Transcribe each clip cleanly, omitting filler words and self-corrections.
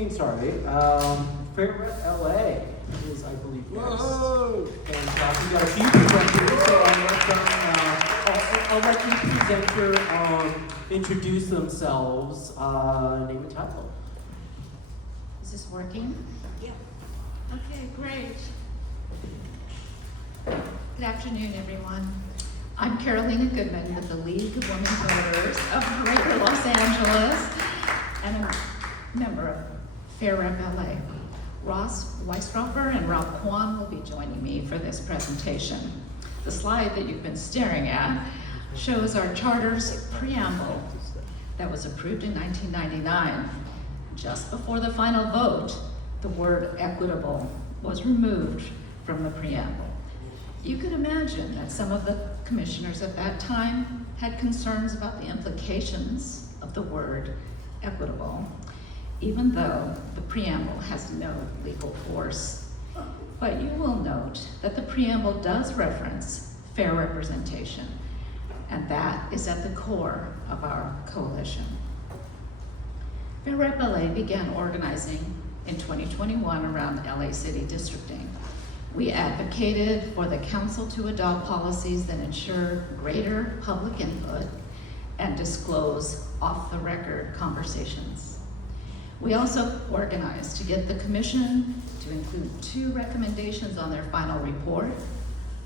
evening, sorry. Fair Rep LA is, I believe, next. Whoa! And we've got a few presenters, so I'll let each presenter introduce themselves, name and title. Is this working? Yeah. Okay, great. Good afternoon, everyone. I'm Carolina Goodman with the League of Women Voters of Greater Los Angeles and a member of Fair Rep LA. Ross Weisstroffer and Rob Kwan will be joining me for this presentation. The slide that you've been staring at shows our charter's preamble that was approved in 1999. Just before the final vote, the word equitable was removed from the preamble. You can imagine that some of the commissioners at that time had concerns about the implications of the word equitable, even though the preamble has no legal force. But you will note that the preamble does reference fair representation, and that is at the core of our coalition. Fair Rep LA began organizing in 2021 around LA City districting. We advocated for the council to adopt policies that ensure greater public input and disclose off-the-record conversations. We also organized to get the commission to include 2 recommendations on their final report: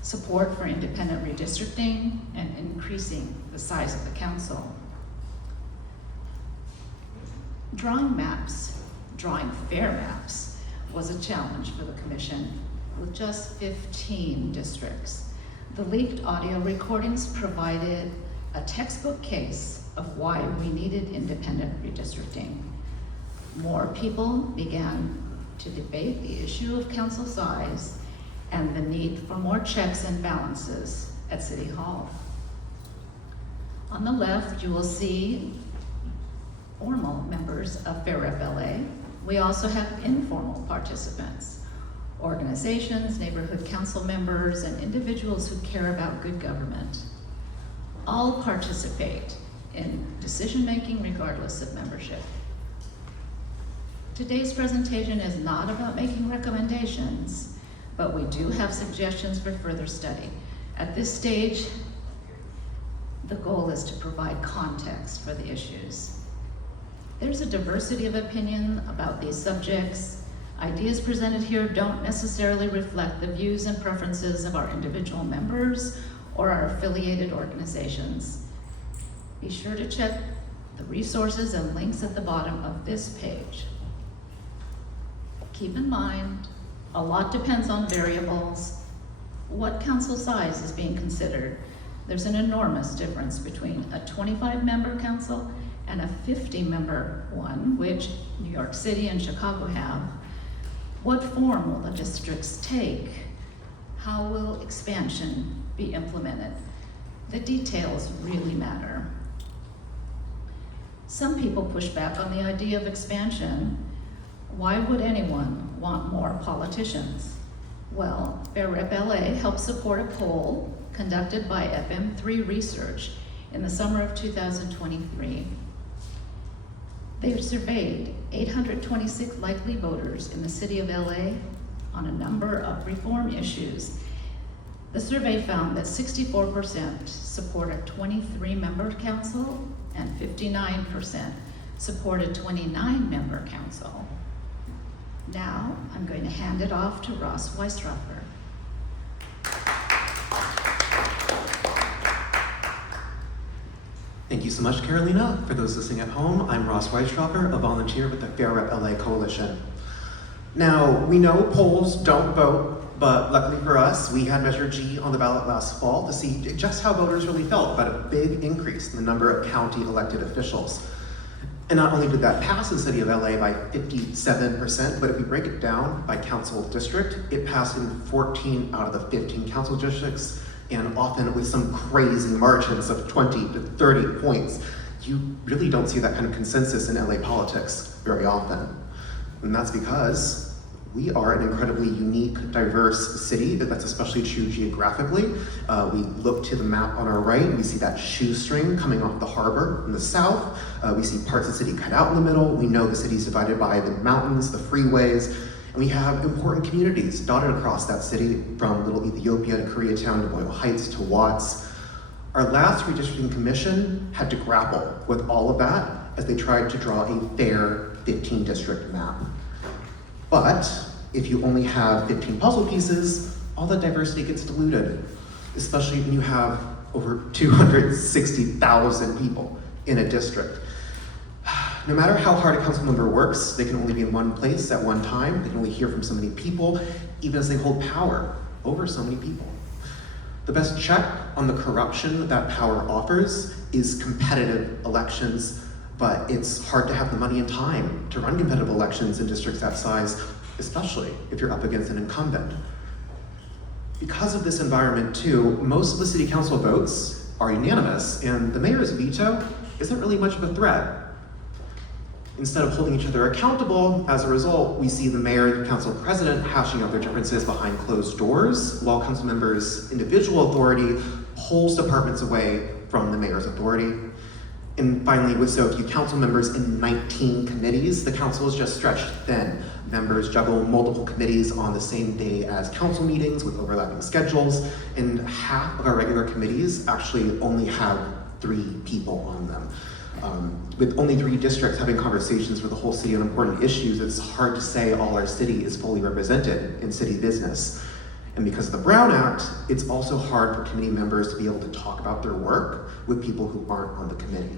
support for independent redistricting and increasing the size of the council. Drawing fair maps was a challenge for the commission with just 15 districts. The leaked audio recordings provided a textbook case of why we needed independent redistricting. More people began to debate the issue of council size and the need for more checks and balances at City Hall. On the left, you will see formal members of Fair Rep LA. We also have informal participants, organizations, neighborhood council members, and individuals who care about good government. All participate in decision-making regardless of membership. Today's presentation is not about making recommendations, but we do have suggestions for further study. At this stage, the goal is to provide context for the issues. There's a diversity of opinion about these subjects. Ideas presented here don't necessarily reflect the views and preferences of our individual members or our affiliated organizations. Be sure to check the resources and links at the bottom of this page. Keep in mind, a lot depends on variables. What council size is being considered? There's an enormous difference between a 25-member council and a 50-member one, which New York City and Chicago have. What form will the districts take? How will expansion be implemented? The details really matter. Some people push back on the idea of expansion. Why would anyone want more politicians? Well, Fair Rep LA helped support a poll conducted by FM3 Research in the summer of 2023. They surveyed 826 likely voters in the city of LA on a number of reform issues. The survey found that 64% support a 23-member council and 59% support a 29-member council. Now, I'm going to hand it off to Ross Weisstroffer. Thank you so much, Carolina. For those listening at home, I'm Ross Weisstroffer, a volunteer with the Fair Rep LA Coalition. Now, we know polls don't vote, but luckily for us, we had Measure G on the ballot last fall to see just how voters really felt about a big increase in the number of county elected officials. And not only did that pass the city of LA by 57%, but if we break it down by council district, it passed in 14 out of the 15 council districts, and often with some crazy margins of 20 to 30 points. You really don't see that kind of consensus in LA politics very often. And that's because We are an incredibly unique, diverse city. That's especially true geographically. We look to the map on our right, we see that shoestring coming off the harbor in the south. We see parts of the city cut out in the middle. We know the city's divided by the mountains, the freeways, and we have important communities dotted across that city, from Little Ethiopia to Koreatown to Boyle Heights to Watts. Our last redistricting commission had to grapple with all of that as they tried to draw a fair 15-district map. But if you only have 15 puzzle pieces, all that diversity gets diluted, especially when you have over 260,000 people in a district. No matter how hard a council member works, they can only be in one place at one time. They can only hear from so many people, even as they hold power over so many people. The best check on the corruption that power offers is competitive elections, but it's hard to have the money and time to run competitive elections in districts that size, especially if you're up against an incumbent. Because of this environment too, most of the city council votes are unanimous, and the mayor's veto isn't really much of a threat. Instead of holding each other accountable, as a result, we see the mayor and council president hashing out their differences behind closed doors, while council members' individual authority pulls departments away from the mayor's authority. And finally, with so few council members in 19 committees, the council is just stretched thin. Members juggle multiple committees on the same day as council meetings with overlapping schedules, and half of our regular committees actually only have 3 people on them. With only 3 districts having conversations with the whole city on important issues, it's hard to say all our city is fully represented in city business. And because of the Brown Act, it's also hard for committee members to be able to talk about their work with people who aren't on the committee.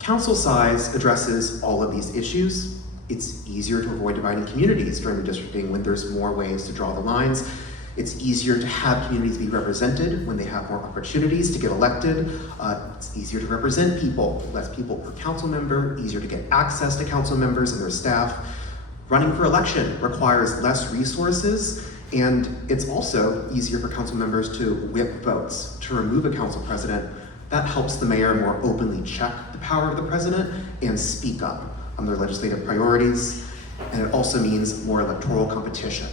Council size addresses all of these issues. It's easier to avoid dividing communities during redistricting when there's more ways to draw the lines. It's easier to have communities be represented when they have more opportunities to get elected. It's easier to represent people, less people per council member, easier to get access to council members and their staff. Running for election requires less resources, and it's also easier for council members to whip votes, to remove a council president. That helps the mayor more openly check the power of the president and speak up on their legislative priorities. And it also means more electoral competition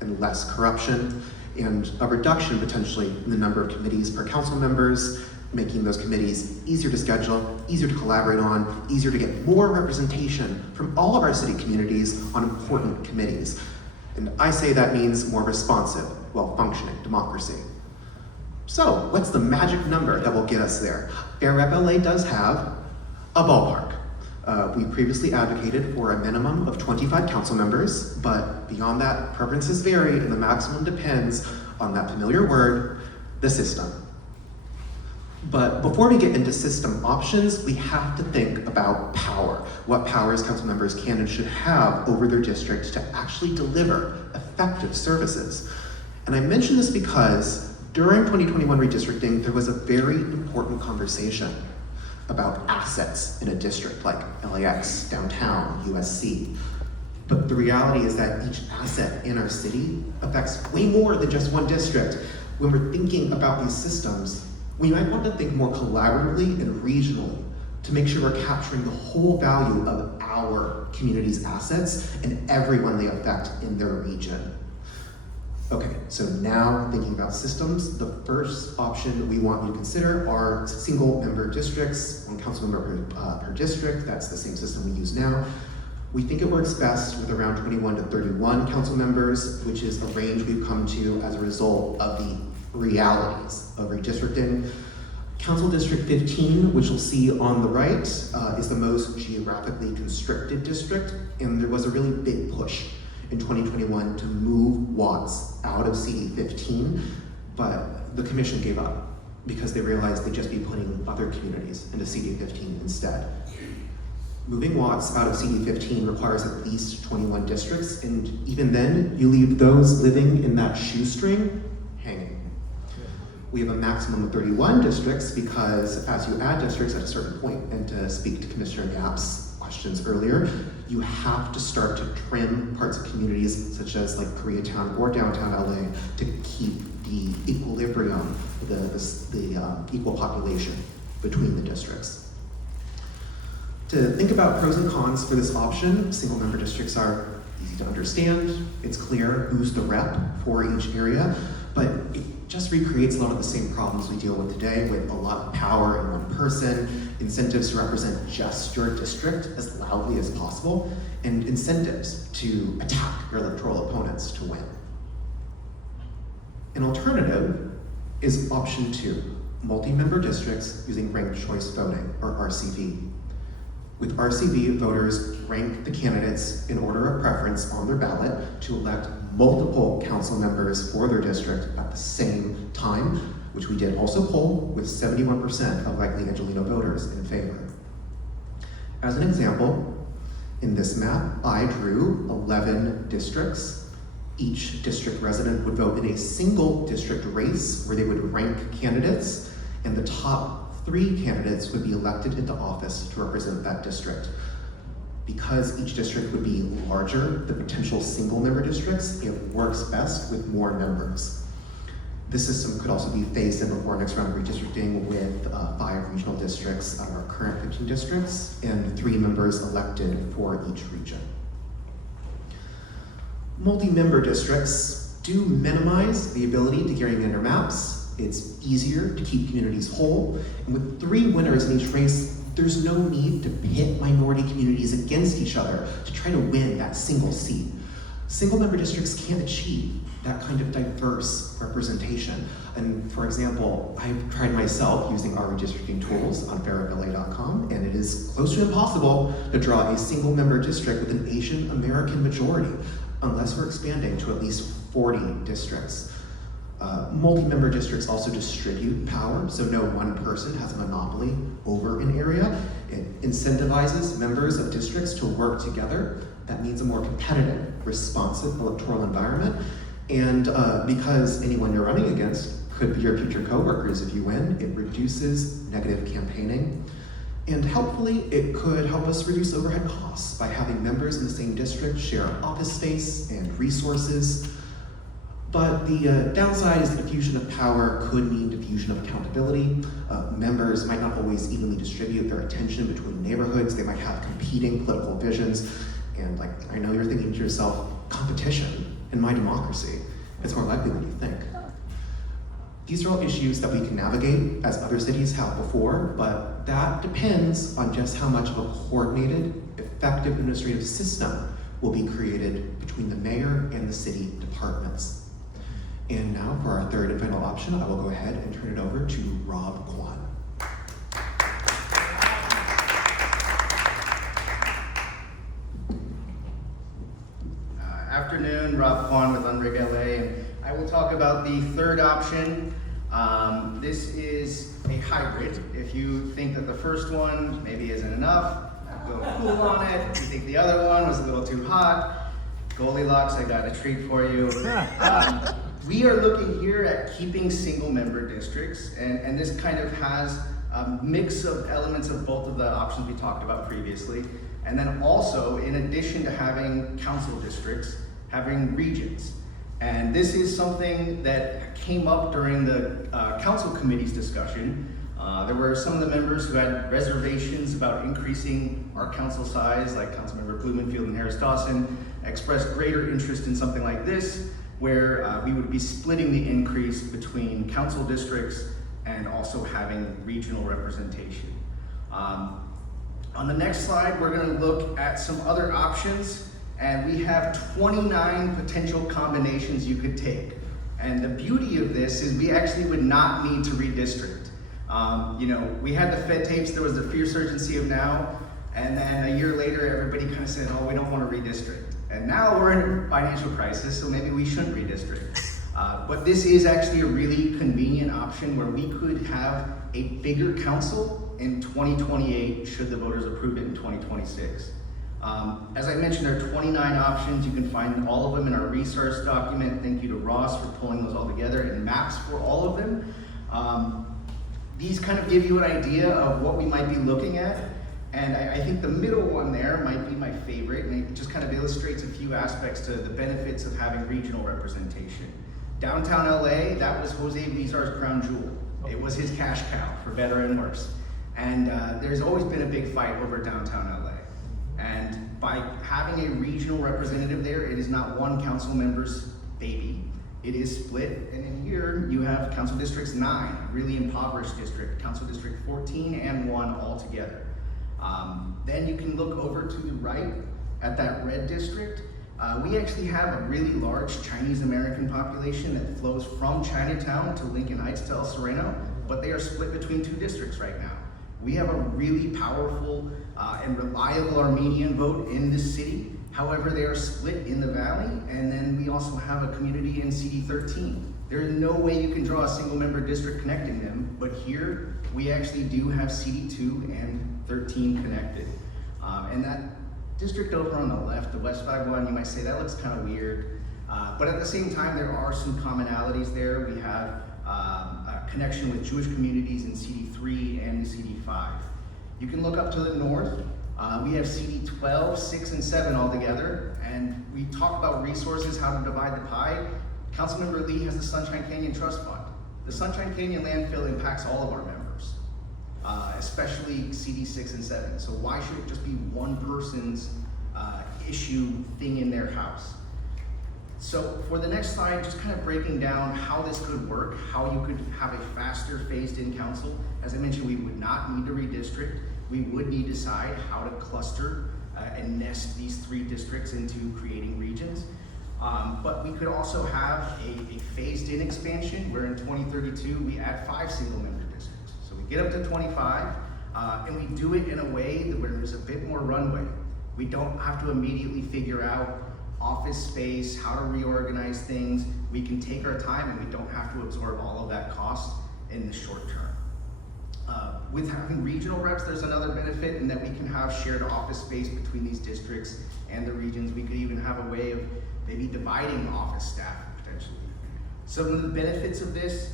and less corruption, and a reduction potentially in the number of committees per council members, making those committees easier to schedule, easier to collaborate on, easier to get more representation from all of our city communities on important committees. And I say that means more responsive, well-functioning democracy. So, what's the magic number that will get us there? Fair Rep LA does have a ballpark. We previously advocated for a minimum of 25 council members, but beyond that, preferences vary, and the maximum depends on that familiar word, the system. But before we get into system options, we have to think about power. What powers council members can and should have over their district to actually deliver effective services. And I mention this because during 2021 redistricting, there was a very important conversation about assets in a district like LAX, downtown, USC. But the reality is that each asset in our city affects way more than just one district. When we're thinking about these systems, we might want to think more collaboratively and regionally to make sure we're capturing the whole value of our community's assets and everyone they affect in their region. Okay, so now thinking about systems, the first option we want you to consider are single member districts, 1 council member per district. That's the same system we use now. We think it works best with around 21 to 31 council members, which is a range we've come to as a result of the realities of redistricting. Council District 15, which you'll see on the right, is the most geographically constricted district, and there was a really big push in 2021 to move Watts out of CD 15, but the commission gave up because they realized they'd just be putting other communities into CD 15 instead. Moving Watts out of CD 15 requires at least 21 districts, and even then, you leave those living in that shoestring hanging. We have a maximum of 31 districts because as you add districts at a certain point, and to speak to Commissioner Yap's questions earlier, you have to start to trim parts of communities such as like Koreatown or downtown LA to keep the equilibrium, the equal population between the districts. To think about pros and cons for this option, single member districts are easy to understand. It's clear who's the rep for each area, but it just recreates a lot of the same problems we deal with today with a lot of power in one person, incentives to represent just your district as loudly as possible, and incentives to attack your electoral opponents to win. An alternative is option 2, multi-member districts using ranked choice voting, or RCV. With RCV, voters rank the candidates in order of preference on their ballot to elect multiple council members for their district at the same time, which we did also poll with 71% of likely Angelino voters in favor. As an example, in this map, I drew 11 districts. Each district resident would vote in a single district race where they would rank candidates, and the top 3 candidates would be elected into office to represent that district. Because each district would be larger than potential single-member districts, it works best with more members. This system could also be phased in before next round of redistricting with 5 regional districts out of our current 15 districts and 3 members elected for each region. Multi-member districts do minimize the ability to gerrymander maps. It's easier to keep communities whole, and with 3 winners in each race, there's no need to pit minority communities against each other to try to win that single seat. Single-member districts can't achieve that kind of diverse representation. And for example, I've tried myself using our redistricting tools on fairrepla.com, and it is close to impossible to draw a single-member district with an Asian American majority, unless we're expanding to at least 40 districts. Multi-member districts also distribute power, so no one person has a monopoly over an area. It incentivizes members of districts to work together. That means a more competitive, responsive electoral environment. And because anyone you're running against could be your future coworkers if you win, it reduces negative campaigning. And helpfully, it could help us reduce overhead costs by having members in the same district share office space and resources. But the downside is the diffusion of power could mean diffusion of accountability. Members might not always evenly distribute their attention between neighborhoods. They might have competing political visions. And I know you're thinking to yourself, competition in my democracy, it's more likely than you think. These are all issues that we can navigate as other cities have before, but that depends on just how much of a coordinated, effective administrative system will be created between the mayor and the city departments. And now for our third and final option, I will go ahead and turn it over to Rob Kwan. Afternoon, Rob Kwan with Unrig LA, and I will talk about the third option. This is a hybrid. If you think that the first one maybe isn't enough, go cool on it. If you think the other one was a little too hot, Goldilocks, I got a treat for you. We are looking here at keeping single-member districts, and this kind of has a mix of elements of both of the options we talked about previously, and then also, in addition to having council districts, having regions. And this is something that came up during the council committee's discussion. There were some of the members who had reservations about increasing our council size, like Councilmember Goodman, Field, and Harris-Dawson, expressed greater interest in something like this, where we would be splitting the increase between council districts and also having regional representation. On the next slide, we're going to look at some other options, and we have 29 potential combinations you could take. And the beauty of this is we actually would not need to redistrict. We had the Fed tapes, there was the fierce urgency of now, and then a year later, everybody kind of said, oh, we don't want to redistrict. And now we're in a financial crisis, so maybe we shouldn't redistrict. But this is actually a really convenient option where we could have a bigger council in 2028 should the voters approve it in 2026. As I mentioned, there are 29 options. You can find all of them in our resource document. Thank you to Ross for pulling those all together, and maps for all of them. These kind of give you an idea of what we might be looking at. And I think the middle one there might be my favorite, and it just kind of illustrates a few aspects to the benefits of having regional representation. Downtown LA, that was Jose Lizar's crown jewel. It was his cash cow, for better and worse. And there's always been a big fight over downtown LA. And by having a regional representative there, it is not one council member's baby. It is split, and in here you have Council Districts 9, really impoverished district, Council District 14 and 1 all together. Then you can look over to the right at that red district. We actually have a really large Chinese American population that flows from Chinatown to Lincoln Heights to El Sereno, but they are split between 2 districts right now. We have a really powerful and reliable Armenian vote in this city. However, they are split in the valley, and then we also have a community in CD13. There is no way you can draw a single member district connecting them, but here we actually do have CD2 and 13 connected. And that district over on the left, the West Flag one, you might say that looks kind of weird. But at the same time, there are some commonalities there. We have a connection with Jewish communities in CD3 and CD5. You can look up to the north. We have CD12, 6, and 7 all together, and we talk about resources, how to divide the pie. Councilmember Lee has the Sunshine Canyon Trust Fund. The Sunshine Canyon landfill impacts all of our members, especially CD6 and 7. So why should it just be one person's issue thing in their house? So for the next slide, just kind of breaking down how this could work, how you could have a faster phased-in council. As I mentioned, we would not need to redistrict. We would need to decide how to cluster and nest these 3 districts into creating regions. But we could also have a phased-in expansion where in 2032 we add 5 single-member districts. So we get up to 25, and we do it in a way that where there's a bit more runway. We don't have to immediately figure out office space, how to reorganize things. We can take our time and we don't have to absorb all of that cost in the short term. With having regional reps, there's another benefit in that we can have shared office space between these districts and the regions. We could even have a way of maybe dividing office staff potentially. Some of the benefits of this,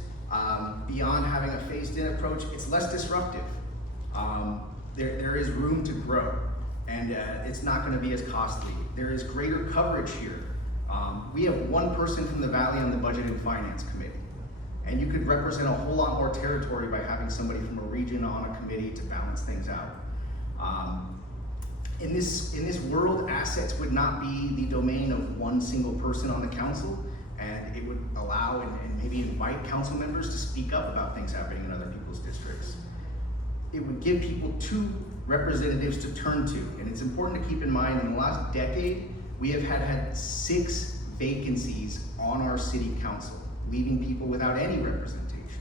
beyond having a phased-in approach, it's less disruptive. There is room to grow, and it's not going to be as costly. There is greater coverage here. We have one person from the Valley on the Budget and Finance Committee. And you could represent a whole lot more territory by having somebody from a region on a committee to balance things out. In this world, assets would not be the domain of one single person on the council, and it would allow and maybe invite council members to speak up about things happening in other people's districts. It would give people 2 representatives to turn to, and it's important to keep in mind in the last decade, we have had 6 vacancies on our city council, leaving people without any representation.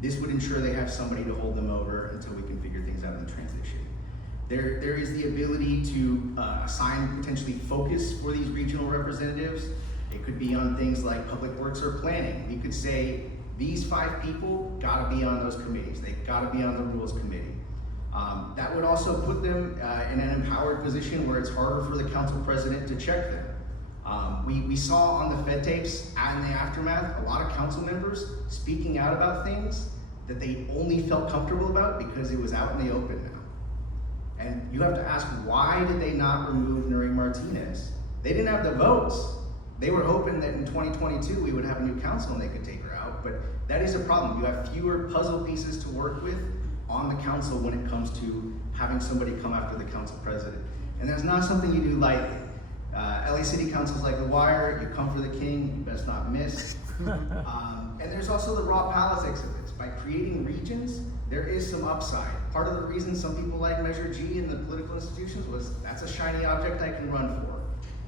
This would ensure they have somebody to hold them over until we can figure things out in the transition. There is the ability to assign potentially focus for these regional representatives. It could be on things like public works or planning. We could say, these 5 people gotta be on those committees. They gotta be on the rules committee. That would also put them in an empowered position where it's harder for the council president to check them. We saw on the Fed tapes and in the aftermath, a lot of council members speaking out about things that they only felt comfortable about because it was out in the open now. And you have to ask, why did they not remove Nuri Martinez? They didn't have the votes. They were hoping that in 2022 we would have a new council and they could take her out, but that is a problem. You have fewer puzzle pieces to work with on the council when it comes to having somebody come after the council president. And that's not something you do lightly. LA City Council's like The Wire, you come for the king, you best not miss. And there's also the raw politics of this. By creating regions, there is some upside. Part of the reason some people like Measure G in the political institutions was that's a shiny object I can run for.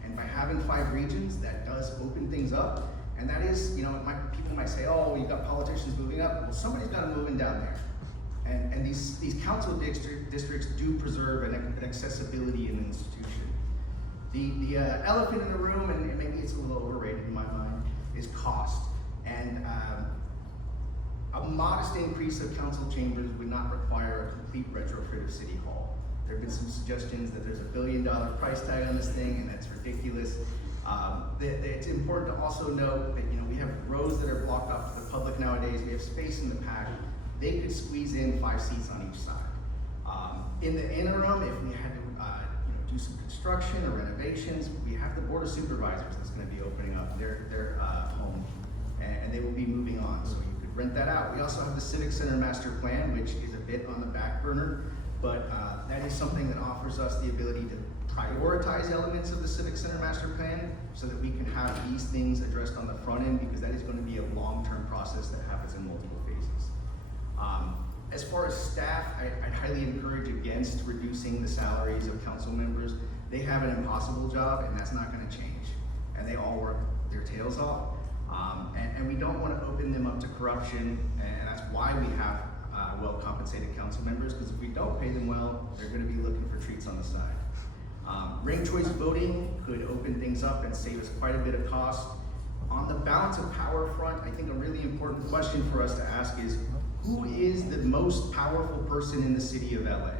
And by having 5 regions, that does open things up. And that is, people might say, oh, you got politicians moving up. Well, somebody's got them moving down there. And these council districts do preserve an accessibility in the institution. The elephant in the room, and maybe it's a little overrated in my mind, is cost. And a modest increase of council chambers would not require a complete retrofit of City Hall. There have been some suggestions that there's $1 billion price tag on this thing, and that's ridiculous. It's important to also note that we have rows that are blocked off to the public nowadays. We have space in the pack. They could squeeze in 5 seats on each side. In the interim, if we had to do some construction or renovations, we have the Board of Supervisors that's going to be opening up their home, and they will be moving on, so you could rent that out. We also have the Civic Center Master Plan, which is a bit on the back burner, but that is something that offers us the ability to prioritize elements of the Civic Center Master Plan so that we can have these things addressed on the front end, because that is going to be a long-term process that happens in multiple phases. As far as staff, I'd highly encourage against reducing the salaries of council members. They have an impossible job, and that's not going to change. And they all work their tails off. And we don't want to open them up to corruption, and that's why we have well-compensated council members, because if we don't pay them well, they're going to be looking for treats on the side. Ranked choice voting could open things up and save us quite a bit of cost. On the balance of power front, I think a really important question for us to ask is, who is the most powerful person in the city of LA?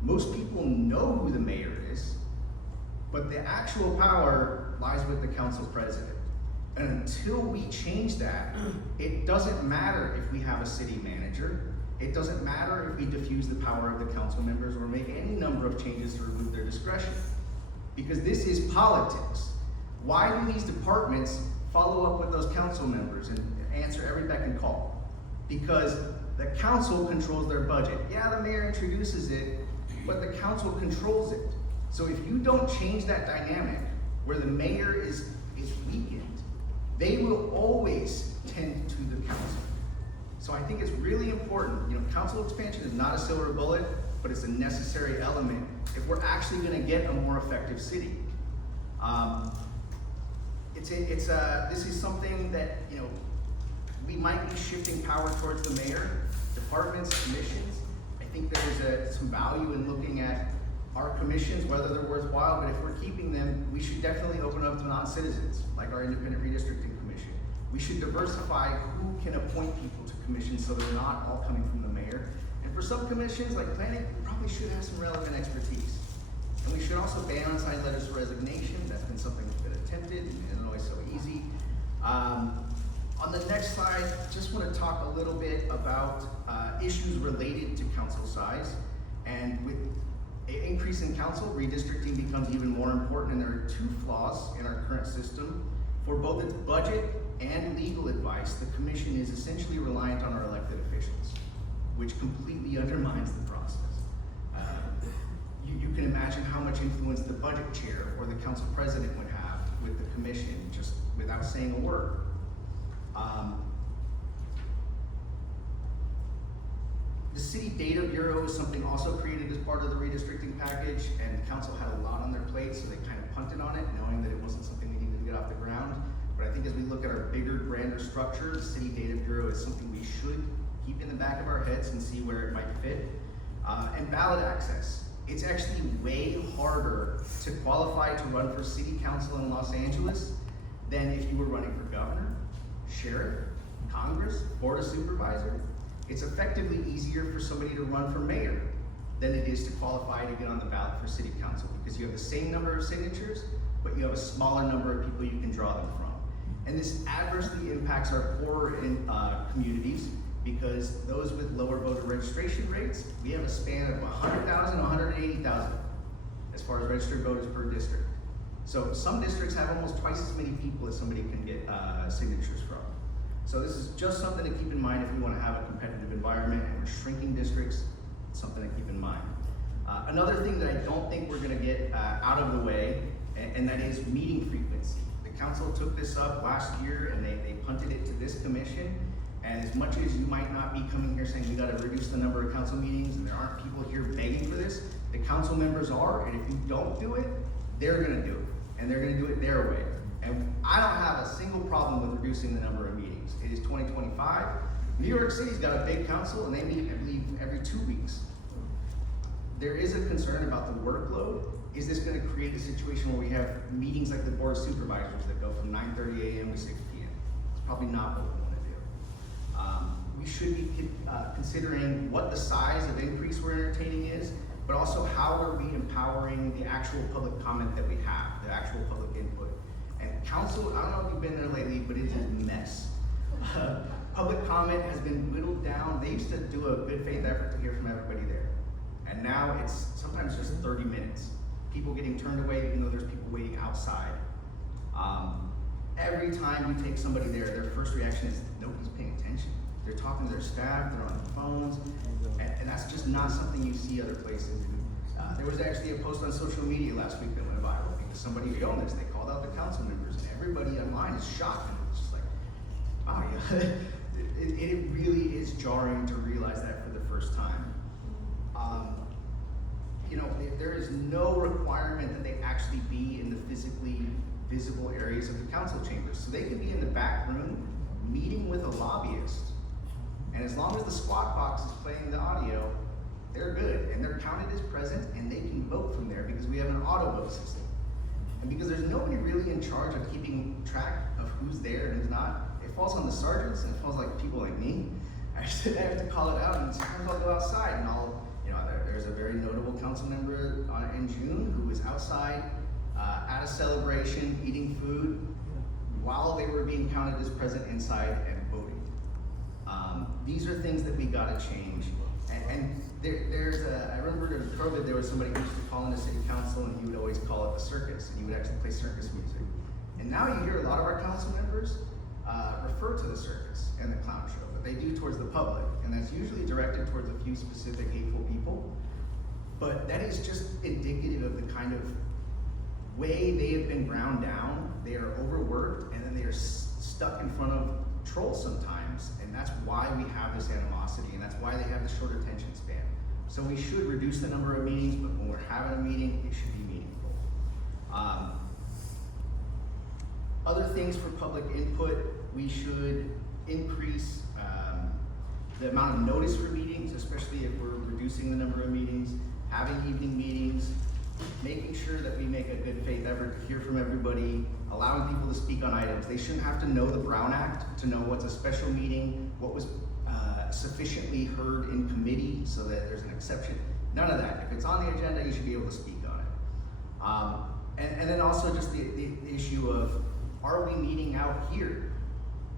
Most people know who the mayor is, but the actual power lies with the council president. And until we change that, it doesn't matter if we have a city manager. It doesn't matter if we diffuse the power of the council members or make any number of changes to remove their discretion. Because this is politics. Why do these departments follow up with those council members and answer every beck and call? Because the council controls their budget. Yeah, the mayor introduces it, but the council controls it. So if you don't change that dynamic where the mayor is weakened, they will always tend to the council. So I think it's really important, council expansion is not a silver bullet, but it's a necessary element if we're actually gonna get a more effective city. This is something that, we might be shifting power towards the mayor, departments, commissions. I think there's some value in looking at our commissions, whether they're worthwhile, but if we're keeping them, we should definitely open up to non-citizens, like our independent redistricting commission. We should diversify who can appoint people to commissions so they're not all coming from the mayor. And for some commissions, like planning, we probably should have some relevant expertise. And we should also ban unsigned letters of resignation. That's been something that's been attempted and isn't always so easy. On the next slide, just want to talk a little bit about issues related to council size. And with an increase in council, redistricting becomes even more important, and there are two flaws in our current system. For both its budget and legal advice, the commission is essentially reliant on our elected officials, which completely undermines the process. You can imagine how much influence the budget chair or the council president would have with the commission just without saying a word. The City Data Bureau is something also created as part of the redistricting package, and council had a lot on their plate, so they kind of punted on it, knowing that it wasn't something we needed to get off the ground. But I think as we look at our bigger, grander structure, the City Data Bureau is something we should keep in the back of our heads and see where it might fit. And ballot access. It's actually way harder to qualify to run for city council in Los Angeles than if you were running for governor, sheriff, Congress, Board of Supervisors. It's effectively easier for somebody to run for mayor than it is to qualify to get on the ballot for city council, because you have the same number of signatures, but you have a smaller number of people you can draw them from. And this adversely impacts our poorer communities, because those with lower voter registration rates, we have a span of 100,000 to 180,000 as far as registered voters per district. So some districts have almost twice as many people as somebody can get signatures from. So this is just something to keep in mind if we want to have a competitive environment and we're shrinking districts. It's something to keep in mind. Another thing that I don't think we're going to get out of the way, and that is meeting frequency. The council took this up last year and they punted it to this commission. And as much as you might not be coming here saying we got to reduce the number of council meetings and there aren't people here begging for this, the council members are, and if you don't do it, they're going to do it. And they're going to do it their way. And I don't have a single problem with reducing the number of meetings. It is 2025. New York City's got a big council and they meet, I believe, every 2 weeks. There is a concern about the workload. Is this going to create a situation where we have meetings like the Board of Supervisors that go from 9:30 a.m. to 6 p.m.? It's probably not what we want to do. We should be considering what the size of increase we're entertaining is, but also how are we empowering the actual public comment that we have, the actual public input. And council, I don't know if you've been there lately, but it's a mess. Public comment has been whittled down. They used to do a good faith effort to hear from everybody there. And now it's sometimes just 30 minutes. People getting turned away even though there's people waiting outside. Every time you take somebody there, their first reaction is nobody's paying attention. They're talking to their staff, they're on their phones, and that's just not something you see other places. There was actually a post on social media last week that went viral because somebody filmed this. They called out the council members, and everybody online is shocked. And it's just like, wow, yeah. it really is jarring to realize that for the first time. You know, there is no requirement that they actually be in the physically visible areas of the council chambers. So they can be in the back room meeting with a lobbyist. And as long as the squawk box is playing the audio, they're good. And they're counted as present, and they can vote from there because we have an autovote system. And because there's nobody really in charge of keeping track of who's there and who's not, it falls on the sergeants, and it falls like people like me. I have to call it out, and sometimes I'll go outside and there's a very notable council member in June who was outside at a celebration, eating food, while they were being counted as present inside and voting. These are things that we gotta change. And I remember during COVID, there was somebody who used to call into city council, and he would always call it the circus, and he would actually play circus music. And now you hear a lot of our council members refer to the circus and the clown show, but they do towards the public, and that's usually directed towards a few specific hateful people. But that is just indicative of the kind of way they have been ground down. They are overworked, and then they are stuck in front of trolls sometimes, and that's why we have this animosity, and that's why they have the short attention span. So we should reduce the number of meetings, but when we're having a meeting, it should be meaningful. Other things for public input, we should increase the amount of notice for meetings, especially if we're reducing the number of meetings, having evening meetings, making sure that we make a good faith effort to hear from everybody, allowing people to speak on items. They shouldn't have to know the Brown Act to know what's a special meeting, what was sufficiently heard in committee so that there's an exception. None of that. If it's on the agenda, you should be able to speak on it. And then also just the issue of, are we meeting out here?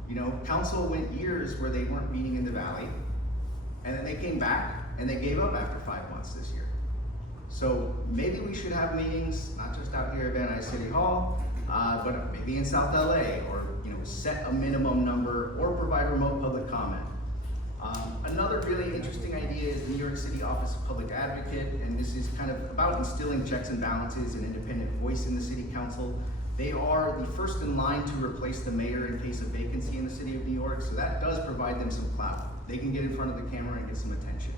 You know, council went years where they weren't meeting in the valley, and then they came back and they gave up after 5 months this year. So maybe we should have meetings, not just out here at Van Nuys City Hall, but maybe in South LA, or set a minimum number, or provide remote public comment. Another really interesting idea is the New York City Office of Public Advocate, and this is kind of about instilling checks and balances and independent voice in the City Council. They are the first in line to replace the mayor in case of vacancy in the City of New York, so that does provide them some clout. They can get in front of the camera and get some attention.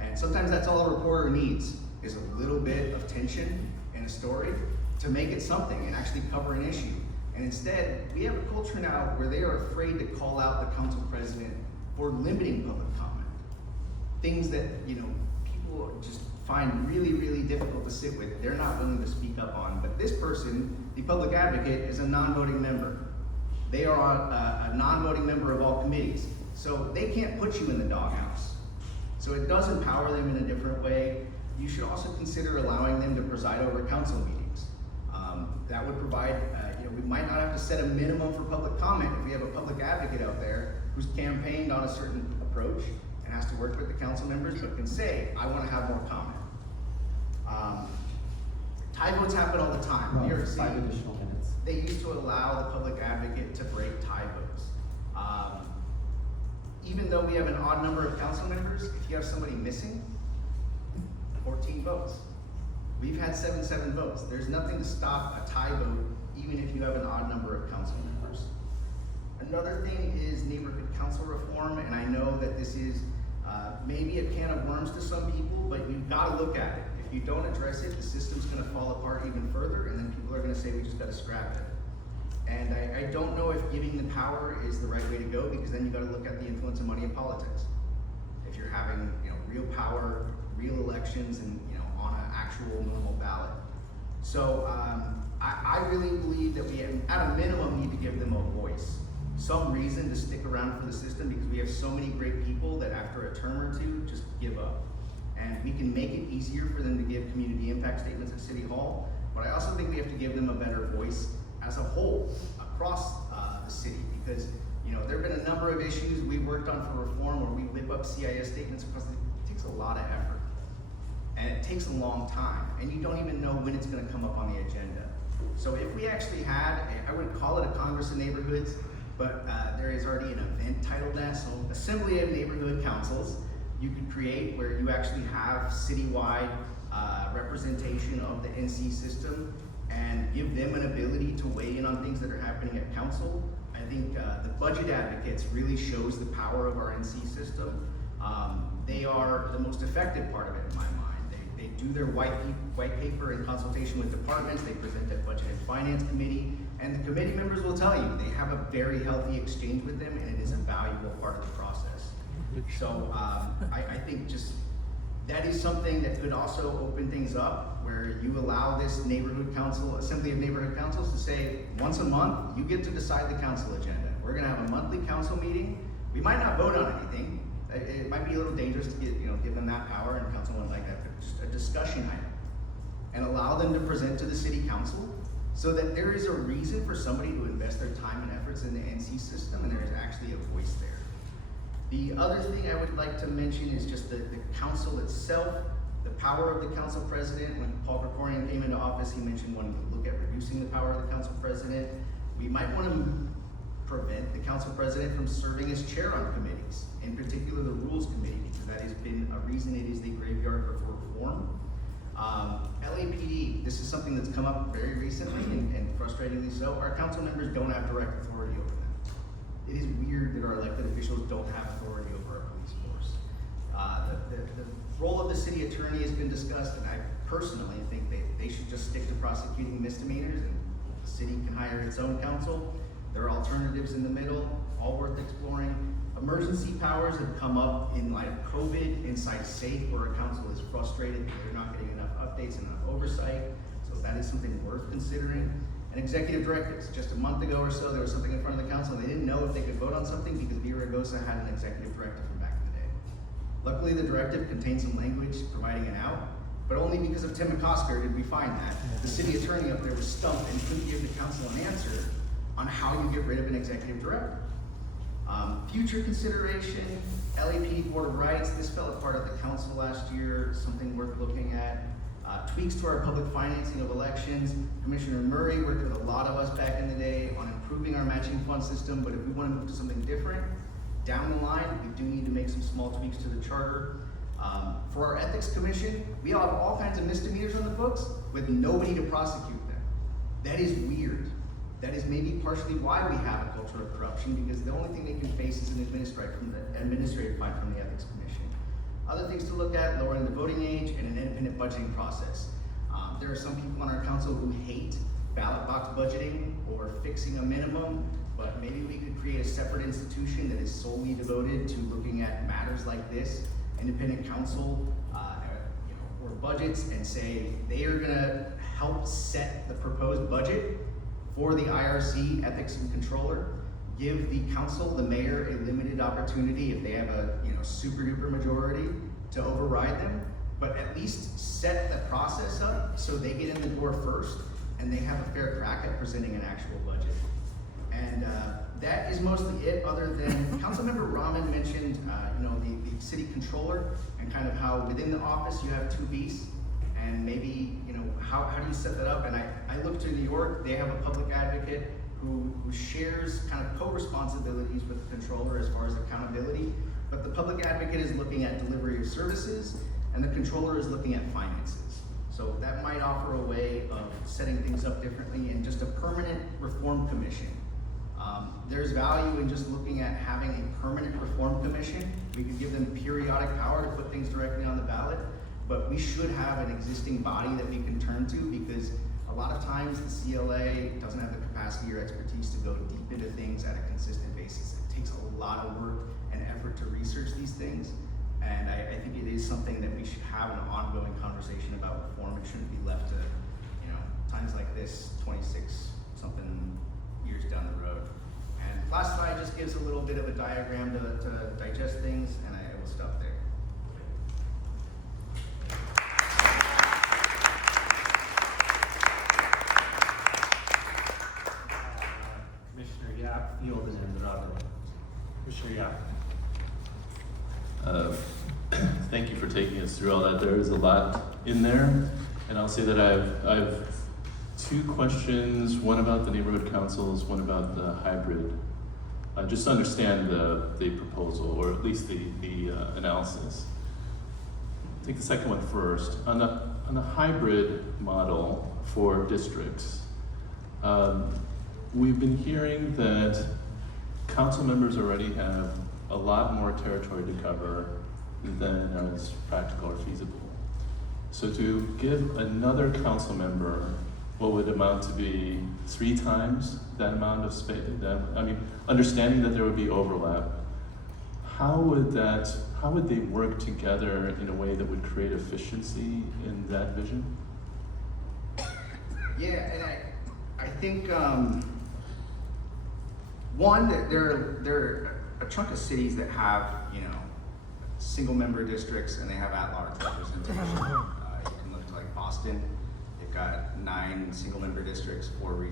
And sometimes that's all a reporter needs, is a little bit of tension in a story to make it something and actually cover an issue. And instead, we have a culture now where they are afraid to call out the council president for limiting public comment. Things that, people just find really, really difficult to sit with, they're not willing to speak up on. But this person, the public advocate, is a non-voting member. They are a non-voting member of all committees. So they can't put you in the doghouse. So it does empower them in a different way. You should also consider allowing them to preside over council meetings. That would provide, we might not have to set a minimum for public comment if we have a public advocate out there who's campaigned on a certain approach and has to work with the council members, but can say, I want to have more comment. Tie votes happen all the time. New York City, 5 additional minutes. they used to allow the public advocate to break tie votes. Even though we have an odd number of council members, if you have somebody missing, 14 votes. We've had 7 votes. There's nothing to stop a tie vote, even if you have an odd number of council members. Another thing is neighborhood council reform, and I know that this is maybe a can of worms to some people, but you've got to look at it. If you don't address it, the system's going to fall apart even further, and then people are going to say we just got to scrap it. And I don't know if giving the power is the right way to go, because then you got to look at the influence of money in politics. If you're having real power, real elections, and on an actual normal ballot. So I really believe that we at a minimum need to give them a voice, some reason to stick around for the system, because we have so many great people that after a term or two just give up. And we can make it easier for them to give community impact statements at City Hall, but I also think we have to give them a better voice as a whole across the city, because there have been a number of issues we've worked on for reform where we whip up CIS statements because it takes a lot of effort and it takes a long time, and you don't even know when it's going to come up on the agenda. So if we actually had, I would call it a Congress of Neighborhoods, but there is already an event titled that, so Assembly of Neighborhood Councils you could create where you actually have citywide representation of the NC system and give them an ability to weigh in on things that are happening at council. I think the budget advocates really shows the power of our NC system. They are the most effective part of it in my mind. They do their white paper in consultation with departments, they present at Budget and Finance Committee, and the committee members will tell you, they have a very healthy exchange with them, and it is a valuable part of the process. So I think just that is something that could also open things up, where you allow this neighborhood council, assembly of neighborhood councils, to say, once a month, you get to decide the council agenda. We're gonna have a monthly council meeting. We might not vote on anything. It might be a little dangerous to give them that power, and council wouldn't like that, but just a discussion item. And allow them to present to the city council, so that there is a reason for somebody to invest their time and efforts in the NC system, and there is actually a voice there. The other thing I would like to mention is just the council itself, the power of the council president. When Paul Krikorian came into office, he mentioned wanting to look at reducing the power of the council president. We might want to prevent the council president from serving as chair on committees, in particular the Rules Committee, because that has been a reason it is the graveyard before reform. LAPD, this is something that's come up very recently and frustratingly so. Our council members don't have direct authority over them. It is weird that our elected officials don't have authority over our police force. The role of the city attorney has been discussed, and I personally think they should just stick to prosecuting misdemeanors, and the city can hire its own counsel. There are alternatives in the middle, all worth exploring. Emergency powers have come up in light of COVID, inside SAFE, where a council is frustrated that they're not getting enough updates and enough oversight. So that is something worth considering. And executive directives. Just a month ago or so, there was something in front of the council, and they didn't know if they could vote on something because Viragosa had an executive directive from back in the day. Luckily, the directive contained some language providing an out, but only because of Tim McCosker did we find that. The city attorney up there was stumped and couldn't give the council an answer on how you get rid of an executive directive. Future consideration, LAPD Board of Rights. This fell apart at the council last year, something worth looking at. Tweaks to our public financing of elections. Commissioner Murray worked with a lot of us back in the day on improving our matching fund system, but if we want to move to something different, down the line, we do need to make some small tweaks to the charter. For our ethics commission, we have all kinds of misdemeanors on the books with nobody to prosecute them. That is weird. That is maybe partially why we have a culture of corruption, because the only thing they can face is an administrative fine from the ethics commission. Other things to look at, lowering the voting age and an independent budgeting process. There are some people on our council who hate ballot box budgeting or fixing a minimum, but maybe we could create a separate institution that is solely devoted to looking at matters like this, independent counsel, or budgets, and say they are gonna help set the proposed budget for the IRC, ethics and controller. Give the council, the mayor, a limited opportunity if they have a super duper majority to override them, but at least set the process up so they get in the door first and they have a fair crack at presenting an actual budget. And that is mostly it, other than Councilmember Rahman mentioned the city controller and kind of how within the office you have two beasts, and maybe how do you set that up? And I look to New York, they have a public advocate who shares kind of co-responsibilities with the controller as far as accountability, but the public advocate is looking at delivery of services and the controller is looking at finances. So that might offer a way of setting things up differently, and just a permanent reform commission. There's value in just looking at having a permanent reform commission. We could give them periodic power to put things directly on the ballot, but we should have an existing body that we can turn to, because a lot of times the CLA doesn't have the capacity or expertise to go deep into things at a consistent basis. It takes a lot of work and effort to research these things, and I think it is something that we should have an ongoing conversation about reform. It shouldn't be left to times like this 26 something years down the road. And last slide just gives a little bit of a diagram to digest things, and I will stop there. Commissioner Yap, Field, and Andrades. Commissioner Yap. Thank you for taking us through all that. There is a lot in there, and I'll say that I've two questions, one about the neighborhood councils, one about the hybrid. Just to understand the proposal, or at least the analysis. take the second one first. On the hybrid model for districts, we've been hearing that council members already have a lot more territory to cover than is practical or feasible. So to give another council member what would amount to be 3 times that amount of space, understanding that there would be overlap, how would they work together in a way that would create efficiency in that vision? Yeah, and I think one, that there are a chunk of cities that have, single member districts and they have at-large representation. You can look to like Boston. They've got 9 single member districts, 4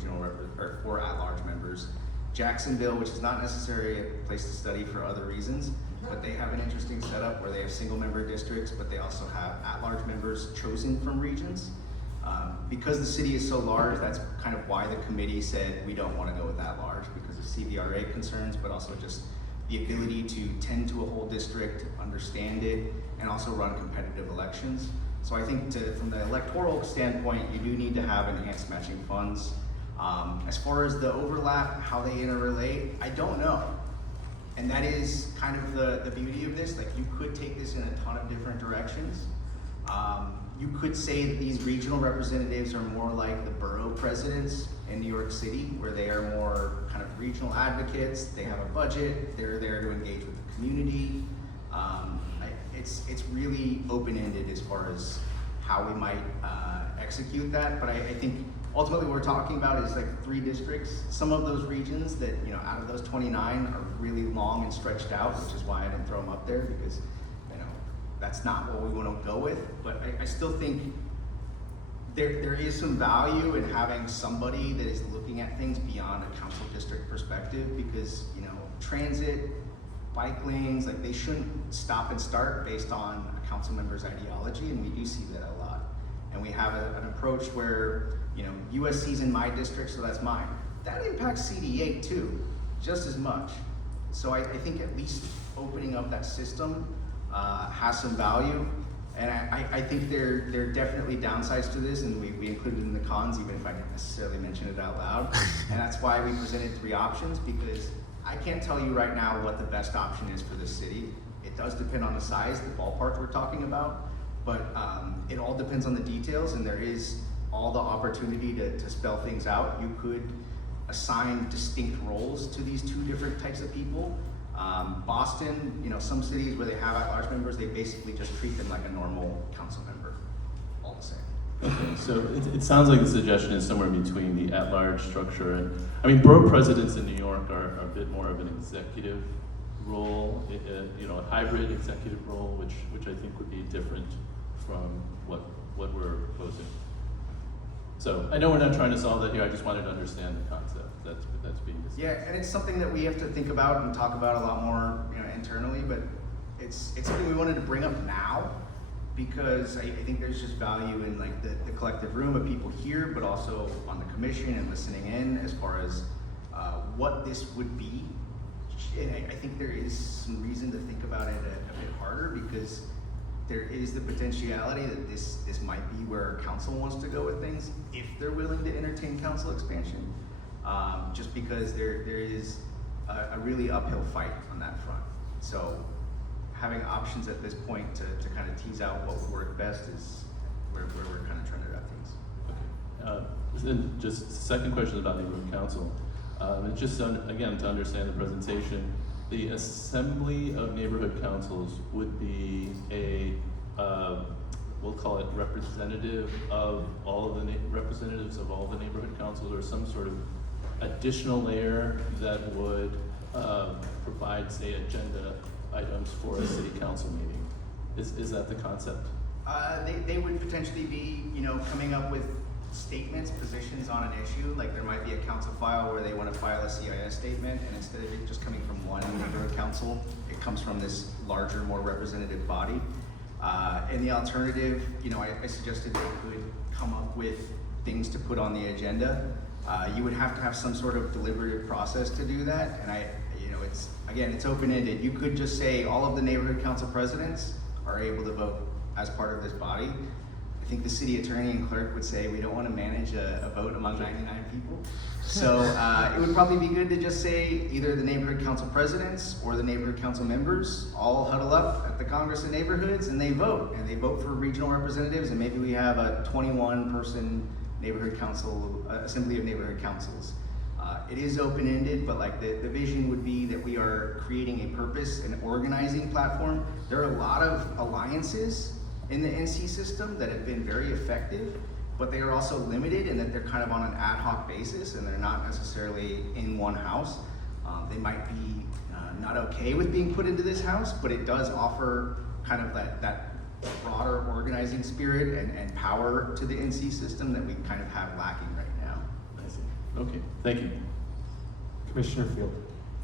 4 at-large members. Jacksonville, which is not necessarily a place to study for other reasons, but they have an interesting setup where they have single member districts, but they also have at-large members chosen from regions. Because the city is so large, that's kind of why the committee said we don't want to go with at-large, because of CVRA concerns, but also just the ability to tend to a whole district, understand it, and also run competitive elections. So I think from the electoral standpoint, you do need to have enhanced matching funds. As far as the overlap, how they interrelate, I don't know. And that is kind of the beauty of this. Like, you could take this in a ton of different directions. You could say that these regional representatives are more like the borough presidents in New York City, where they are more kind of regional advocates. They have a budget. They're there to engage with the community. It's really open-ended as far as how we might execute that. But I think ultimately what we're talking about is like 3 districts. Some of those regions that, out of those 29 are really long and stretched out, which is why I didn't throw them up there, because that's not what we want to go with. But I still think there is some value in having somebody that is looking at things beyond a council district perspective, because transit, bike lanes, like, they shouldn't stop and start based on a council member's ideology, and we do see that a lot. And we have an approach where USC's in my district, so that's mine. That impacts CD8 too, just as much. So I think at least opening up that system has some value, and I think there are definitely downsides to this, and we included in the cons, even if I didn't necessarily mention it out loud. And that's why we presented 3 options, because I can't tell you right now what the best option is for this city. It does depend on the size, the ballpark we're talking about, but it all depends on the details, and there is all the opportunity to spell things out. You could assign distinct roles to these 2 different types of people. Boston, some cities where they have at-large members, they basically just treat them like a normal council member, all the same. Okay, so it sounds like the suggestion is somewhere between the at-large structure and, borough presidents in New York are a bit more of an executive role, a hybrid executive role, which I think would be different from what we're proposing. So I know we're not trying to solve that here. I just wanted to understand the concept that's being discussed. Yeah, and it's something that we have to think about and talk about a lot more, internally. But it's something we wanted to bring up now, because I think there's just value in like the collective room of people here, but also on the commission and listening in as far as what this would be. And I think there is some reason to think about it a bit harder, because there is the potentiality that this might be where council wants to go with things, if they're willing to entertain council expansion. Just because there is a really uphill fight on that front. So having options at this point to kind of tease out what would work best is where we're kind of trying to wrap things. Okay. Then just second question about neighborhood council. Just again, to understand the presentation, the assembly of neighborhood councils would be we'll call it representative of all of the representatives of all the neighborhood councils, or some sort of additional layer that would provide, say, agenda items for a city council meeting. Is that the concept? They would potentially be, coming up with statements, positions on an issue. Like, there might be a council file where they want to file a CIS statement, and instead of it just coming from one neighborhood council, it comes from this larger, more representative body. And the alternative, I suggested they could come up with things to put on the agenda. You would have to have some sort of deliberative process to do that, and it's open-ended. You could just say all of the neighborhood council presidents are able to vote as part of this body. I think the city attorney and clerk would say we don't want to manage a vote among 99 people. So it would probably be good to just say either the neighborhood council presidents or the neighborhood council members all huddle up at the Congress of Neighborhoods and they vote for regional representatives, and maybe we have a 21-person neighborhood council, assembly of neighborhood councils. It is open-ended, but like the vision would be that we are creating a purpose and organizing platform. There are a lot of alliances in the NC system that have been very effective, but they are also limited in that they're kind of on an ad hoc basis and they're not necessarily in one house. They might be not okay with being put into this house, but it does offer kind of that broader organizing spirit and power to the NC system that we kind of have lacking right now. I see. Okay, thank you. Commissioner Field.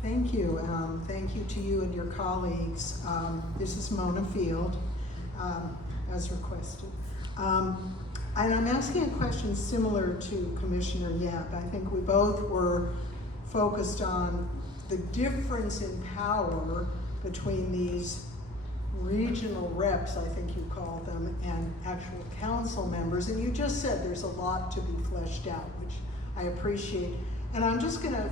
Thank you. Thank you to you and your colleagues. This is Mona Field, as requested. And I'm asking a question similar to Commissioner Yap. I think we both were focused on the difference in power between these regional reps, I think you call them, and actual council members. And you just said there's a lot to be fleshed out, which I appreciate. And I'm just gonna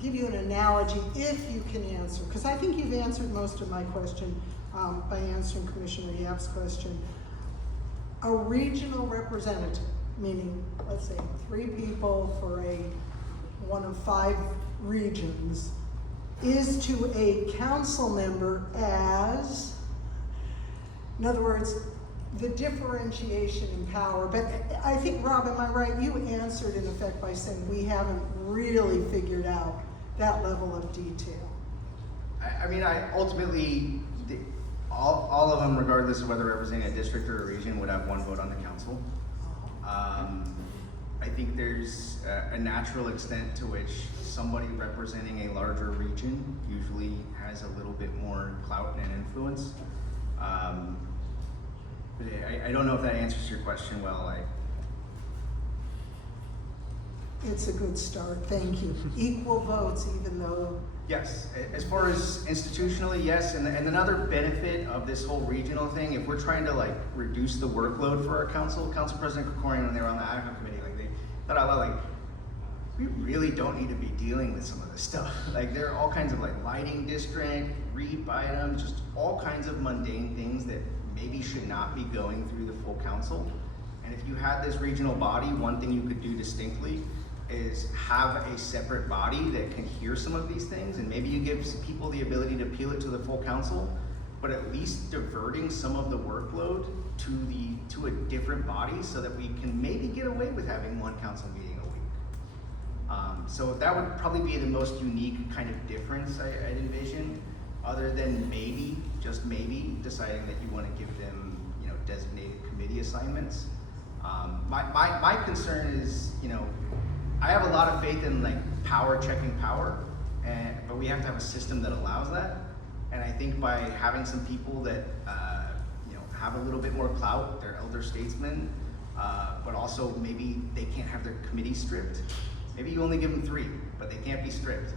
give you an analogy if you can answer, because I think you've answered most of my question by answering Commissioner Yap's question. A regional representative, meaning, let's say, 3 people for one of 5 regions, is to a council member as, in other words, the differentiation in power. But I think, Rob, am I right? You answered in effect by saying we haven't really figured out that level of detail. I mean, ultimately, all of them, regardless of whether representing a district or a region, would have 1 vote on the council. I think there's a natural extent to which somebody representing a larger region usually has a little bit more clout and influence. But I don't know if that answers your question well. It's a good start, thank you. Equal votes, even though. Yes, as far as institutionally, yes, and another benefit of this whole regional thing, if we're trying to like reduce the workload for our Council President Krikorian, when they were on the ad hoc committee, like they thought out loud, like, we really don't need to be dealing with some of this stuff. Like there are all kinds of like lighting district, REAP items, just all kinds of mundane things that maybe should not be going through the full council. And if you had this regional body, one thing you could do distinctly is have a separate body that can hear some of these things, and maybe you give people the ability to appeal it to the full council, but at least diverting some of the workload to a different body so that we can maybe get away with having 1 council meeting a week. So that would probably be the most unique kind of difference I'd envision, other than maybe, just maybe, deciding that you want to give them, designated committee assignments. My concern is, I have a lot of faith in like power checking power, but we have to have a system that allows that. And I think by having some people that have a little bit more clout, they're elder statesmen, but also maybe they can't have their committee stripped. Maybe you only give them 3, but they can't be stripped.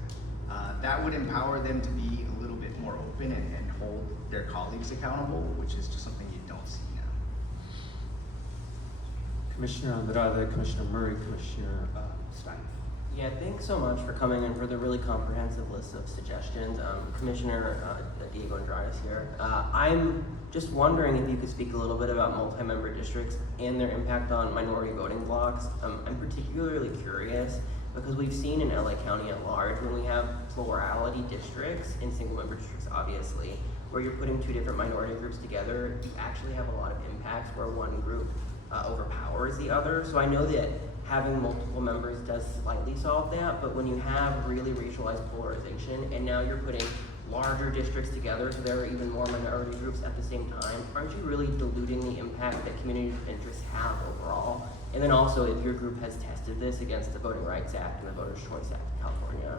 That would empower them to be a little bit more open and hold their colleagues accountable, which is just something you don't see now. Commissioner Andrades, Commissioner Murray, Commissioner Stein. Yeah, thanks so much for coming in for the really comprehensive list of suggestions. Commissioner Diego Andrades here. I'm just wondering if you could speak a little bit about multi-member districts and their impact on minority voting blocks. I'm particularly curious because we've seen in LA County at large, when we have plurality districts in single-member districts, obviously, where you're putting 2 different minority groups together, you actually have a lot of impacts where one group overpowers the other. So I know that having multiple members does slightly solve that, but when you have really racialized polarization and now you're putting larger districts together so there are even more minority groups at the same time, aren't you really diluting the impact that communities of interest have overall? And then also, if your group has tested this against the Voting Rights Act and the Voters' Choice Act in California.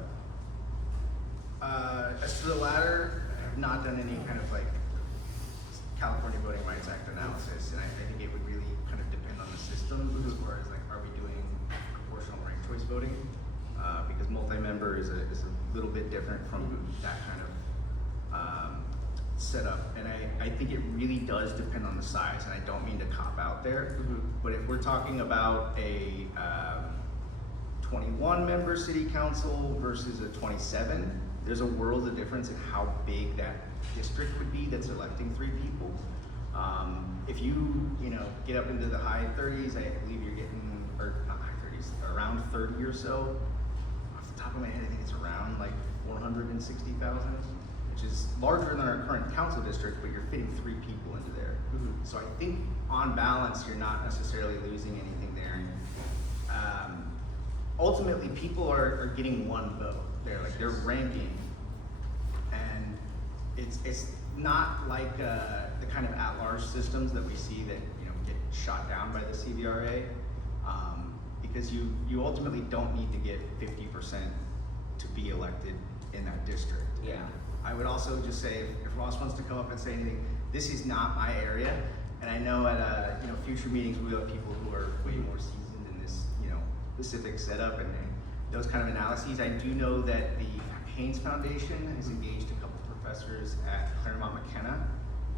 As to the latter, I have not done any kind of like California Voting Rights Act analysis, and I think it would really kind of depend on the system as far as like, are we doing proportional ranked choice voting? Because multi-member is a little bit different from that kind of setup, and I think it really does depend on the size, and I don't mean to cop out there, but if we're talking about a 21-member city council versus a 27, there's a world of difference in how big that district would be that's electing 3 people. If you get up into the high 30s, I believe you're getting, or not high 30s, around 30 or so. Off the top of my head, I think it's around like 460,000, which is larger than our current council district, but you're fitting 3 people into there. So I think on balance, you're not necessarily losing anything there. Ultimately, people are getting 1 vote. They're ranking, and it's not like the kind of at-large systems that we see that get shot down by the CVRA, because you ultimately don't need to get 50% to be elected in that district. Yeah. I would also just say, if Ross wants to come up and say anything, this is not my area, and I know at future meetings we'll have people who are way more seasoned in this specific setup and those kind of analyses. I do know that the Haynes Foundation has engaged a couple professors at Claremont McKenna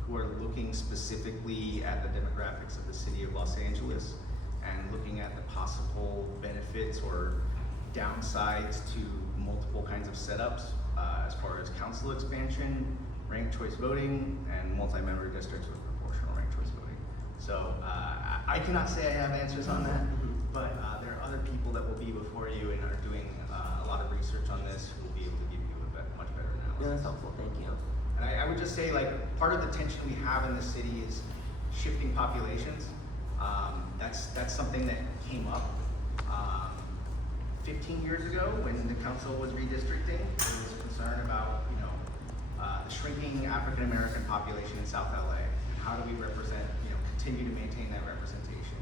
who are looking specifically at the demographics of the city of Los Angeles and looking at the possible benefits or downsides to multiple kinds of setups as far as council expansion, ranked choice voting, and multi-member districts with proportional ranked choice voting. So I cannot say I have answers on that, but there are other people that will be before you and are doing a lot of research on this who will be able to give you a much better analysis. Yeah, that's helpful, thank you. And I would just say, part of the tension we have in the city is shifting populations. That's something that came up 15 years ago when the council was redistricting. There was concern about, the shrinking African American population in South LA. How do we represent, continue to maintain that representation?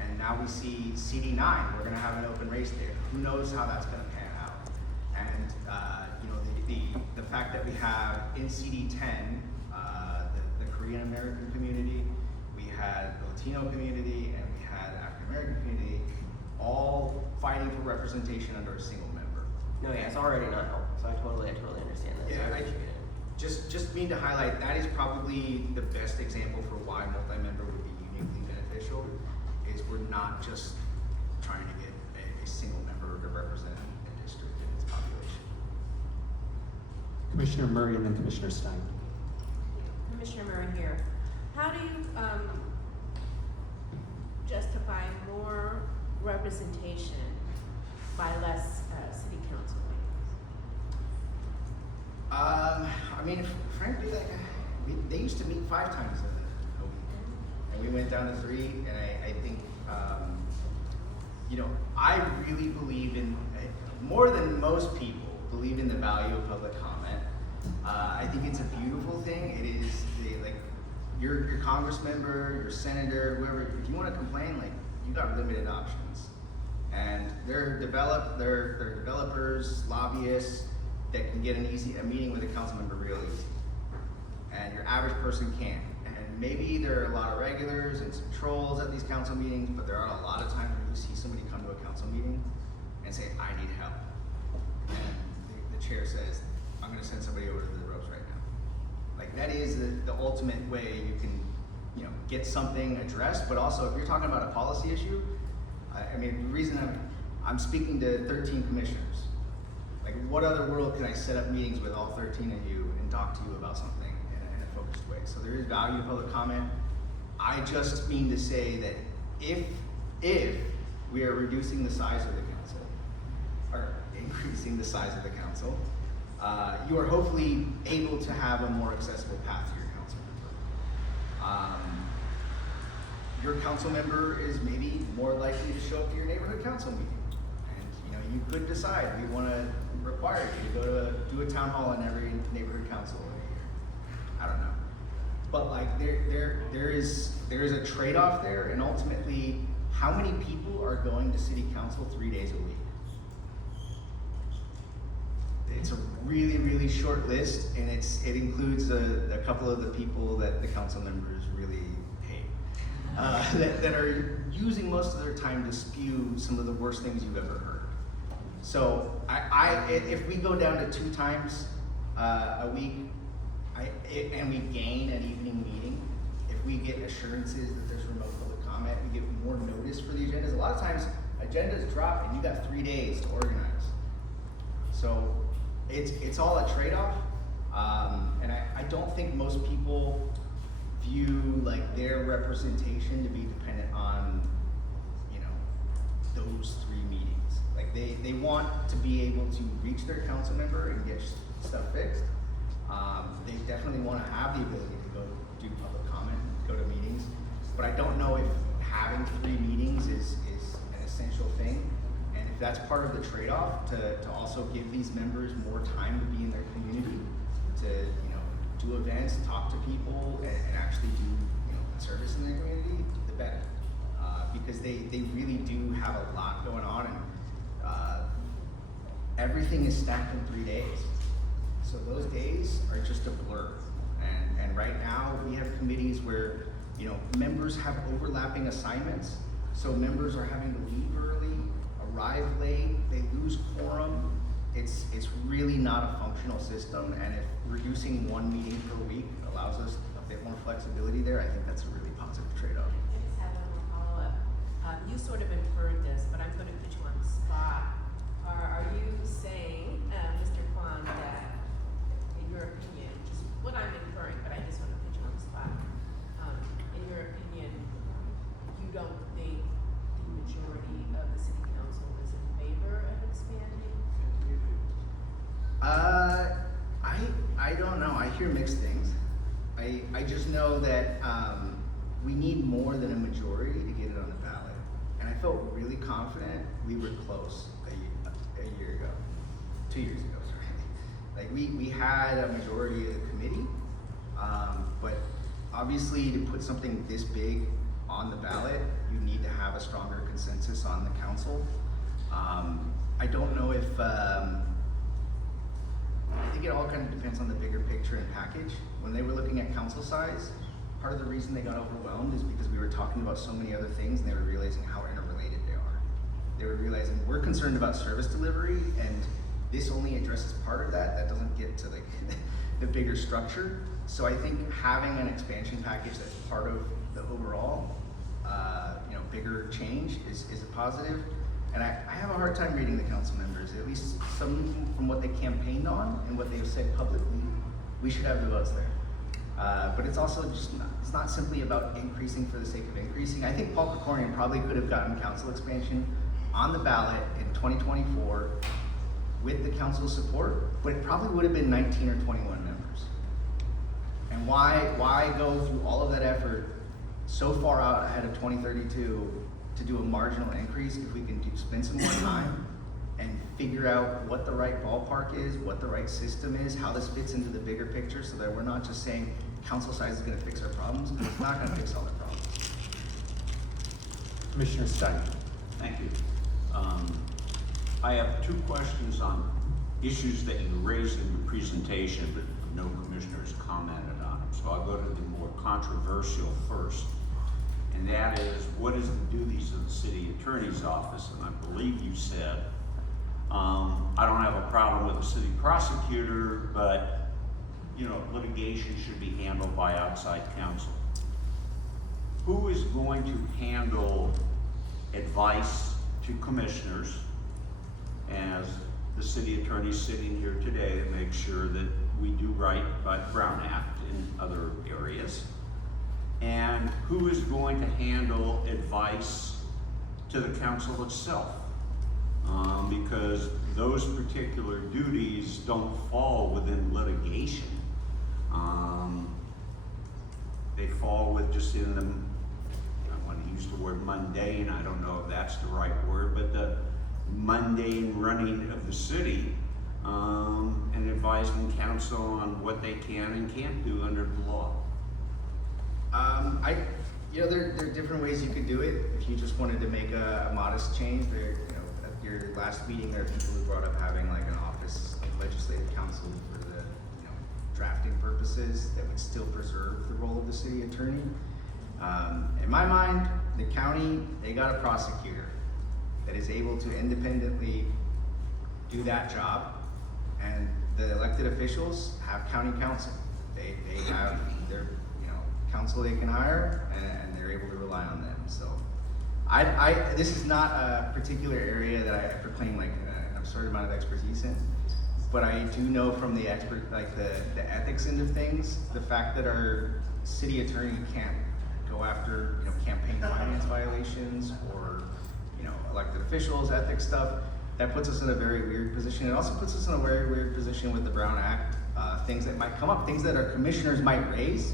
And now we see CD9, we're gonna have an open race there. Who knows how that's gonna pan out? And, the fact that we have in CD10, the Korean American community, we had the Latino community, and we had African American community, all fighting for representation under a single member. No, yeah, it's already not helpful, so I totally understand that. So Yeah, I appreciate it. Just mean to highlight, that is probably the best example for why multi-member would be uniquely beneficial, is we're not just trying to get a single member to represent a district and its population. Commissioner Murray and then Commissioner Stein. Commissioner Murray here. How do you justify more representation by less city council meetings? Frankly, they used to meet 5 times a week, and we went down to 3. And I think, I really believe in, more than most people, believe in the value of public comment. I think it's a beautiful thing. It is your congress member, your senator, whoever. If you want to complain, you got limited options, and they're developers, lobbyists that can get a meeting with a council member real easy, and your average person can't. And maybe there are a lot of regulars and some trolls at these council meetings, but there are a lot of times where you see somebody come to a council meeting and say, "I need help," and the chair says, "I'm going to send somebody over to the ropes right now." That is the ultimate way you can, get something addressed. But also, if you're talking about a policy issue, the reason I'm speaking to 13 commissioners. What other world can I set up meetings with all 13 of you and talk to you about something in a focused way? So there is value in public comment. I just mean to say that if we are reducing the size of the council, or increasing the size of the council, you are hopefully able to have a more accessible path to your council member. Your council member is maybe more likely to show up to your neighborhood council meeting. And you could decide, we want to require you to go to do a town hall in every neighborhood council in a year. I don't know. But there is a trade-off there, and ultimately, how many people are going to city council 3 days a week? It's a really, really short list, and it includes a couple of the people that the council members really hate, that are using most of their time to spew some of the worst things you've ever heard. So if we go down to 2 times a week, And we gain an evening meeting, if we get assurances that there's remote public comment, we get more notice for the agendas. A lot of times, agendas drop and you got 3 days to organize. So it's all a trade-off. And I don't think most people view like their representation to be dependent on, you know, those 3 meetings. Like they want to be able to reach their council member and get stuff fixed. They definitely want to have the ability to go do public comment, go to meetings. But I don't know if having 3 meetings is an essential thing. And if that's part of the trade-off to also give these members more time to be in their community, to, you know, do events, talk to people, and actually do, you know, service in their community, the better. Because they really do have a lot going on, and everything is stacked in 3 days. So those days are just a blur. And right now, we have committees where, you know, members have overlapping assignments. So members are having to leave early, arrive late, they lose quorum. It's really not a functional system, and if reducing 1 meeting per week allows us a bit more flexibility there, I think that's a really positive trade-off. I just have one more follow-up. You sort of inferred this, but I'm going to put you on the spot. Are you saying, Mr. Kwan, that in your opinion, just what I'm inferring, but I just want to put you on the spot. In your opinion, you don't think the majority of the city council is in favor of expanding? I don't know. I hear mixed things. I just know that we need more than a majority to get it on the ballot. And I felt really confident we were close a year ago, 2 years ago, sorry. Like we had a majority of the committee, but obviously to put something this big on the ballot, you need to have a stronger consensus on the council. I don't know if, I think it all kind of depends on the bigger picture and package. When they were looking at council size, part of the reason they got overwhelmed is because we were talking about so many other things and they were realizing how interrelated they are. They were realizing we're concerned about service delivery and this only addresses part of that. That doesn't get to the bigger structure. So I think having an expansion package that's part of the overall, you know, bigger change is a positive. And I have a hard time reading the council members, at least some from what they campaigned on and what they've said publicly. We should have the votes there. But it's also just not, it's not simply about increasing for the sake of increasing. I think Paul Krikorian probably could have gotten council expansion on the ballot in 2024 with the council's support, but it probably would have been 19 or 21 members. And why go through all of that effort so far out ahead of 2032 to do a marginal increase if we can spend some more time and figure out what the right ballpark is, what the right system is, how this fits into the bigger picture, so that we're not just saying council size is going to fix our problems, because it's not going to fix all our problems. Commissioner Stein. Thank you. I have 2 questions on issues that you raised in your presentation, but no commissioners commented on them. So I'll go to the more controversial first. And that is, what is the duties of the city attorney's office? And I believe you said, I don't have a problem with the city prosecutor, but, you know, litigation should be handled by outside counsel. Who is going to handle advice to commissioners as the city attorney sitting here today to make sure that we do right by the Brown Act in other areas? And who is going to handle advice to the council itself? Because those particular duties don't fall within litigation. They fall with just in the, I want to use the word mundane, I don't know if that's the right word, but the mundane running of the city, and advising council on what they can and can't do under the law. You know, there are different ways you could do it. If you just wanted to make a modest change, there, you know, at your last meeting, there are people who brought up having like an office of legislative counsel for the, you know, drafting purposes that would still preserve the role of the city attorney. In my mind, the county, they got a prosecutor that is able to independently do that job, and the elected officials have county counsel. They have their, counsel they can hire, and they're able to rely on them. So, this is not a particular area that I proclaim like an absurd amount of expertise in, but I do know from the the ethics end of things, the fact that our city attorney can't go after, campaign finance violations or, elected officials, ethics stuff, that puts us in a very weird position. It also puts us in a very weird position with the Brown Act, things that might come up, things that our commissioners might raise,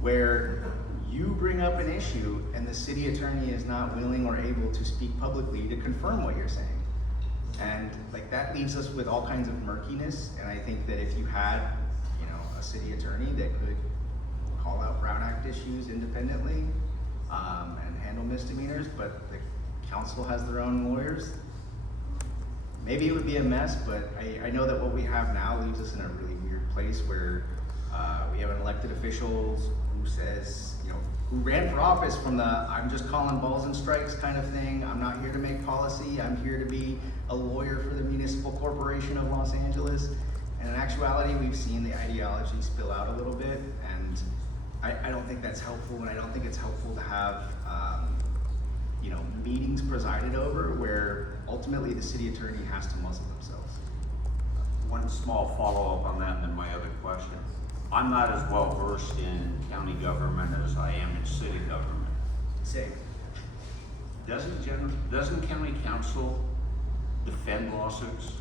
where you bring up an issue and the city attorney is not willing or able to speak publicly to confirm what you're saying. And that leaves us with all kinds of murkiness. And I think that if you had, a city attorney that could call out Brown Act issues independently and handle misdemeanors, but the council has their own lawyers, maybe it would be a mess. But I know that what we have now leaves us in a really weird place where we have an elected official who says, who ran for office from the I'm just calling balls and strikes kind of thing. I'm not here to make policy. I'm here to be a lawyer for the Municipal Corporation of Los Angeles. And in actuality, we've seen the ideology spill out a little bit, and I don't think that's helpful, and I don't think it's helpful to have meetings presided over where ultimately the city attorney has to muzzle themselves. One small follow-up on that and then my other question. I'm not as well versed in county government as I am in city government. Same. Doesn't county counsel defend lawsuits?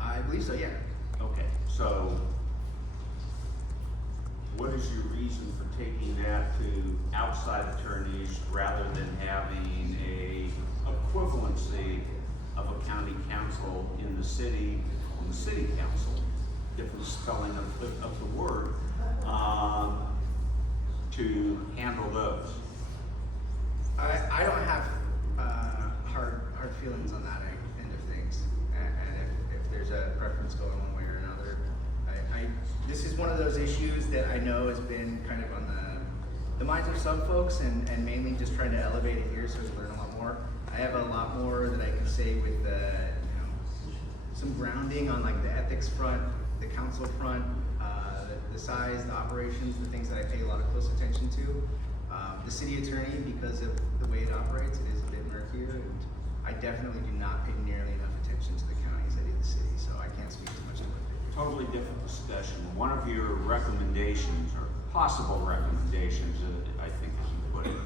I believe so, yeah. Okay, so what is your reason for taking that to outside attorneys rather than having a equivalency of a county counsel in the city council, different spelling of the word, to handle those? I don't have hard feelings on that end of things, and if there's a preference going one way or another, this is one of those issues that I know has been kind of on the minds of some folks, and mainly just trying to elevate it here so we learn a lot more. I have a lot more that I can say with some grounding on the ethics front, the council front, the size, the operations, the things that I pay a lot of close attention to. The city attorney, because of the way it operates, it is a bit murkier, and I definitely do not pay nearly enough attention to the county as I do the city, so I can't speak too much to it. Totally different discussion. One of your recommendations, or possible recommendations, I think as you put it,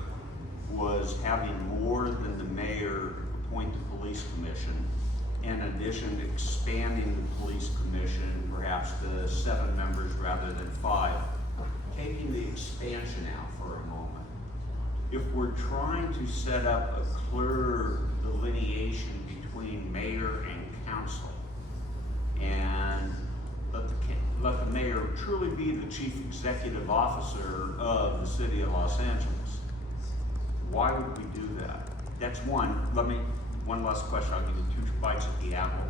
was having more than the mayor appoint the police commission. In addition, expanding the police commission, perhaps to 7 members rather than 5. Taking the expansion out for a moment. If we're trying to set up a clear delineation between mayor and council, and let the mayor truly be the chief executive officer of the city of Los Angeles, why would we do that? That's one. One last question, I'll give you 2 bites at the apple.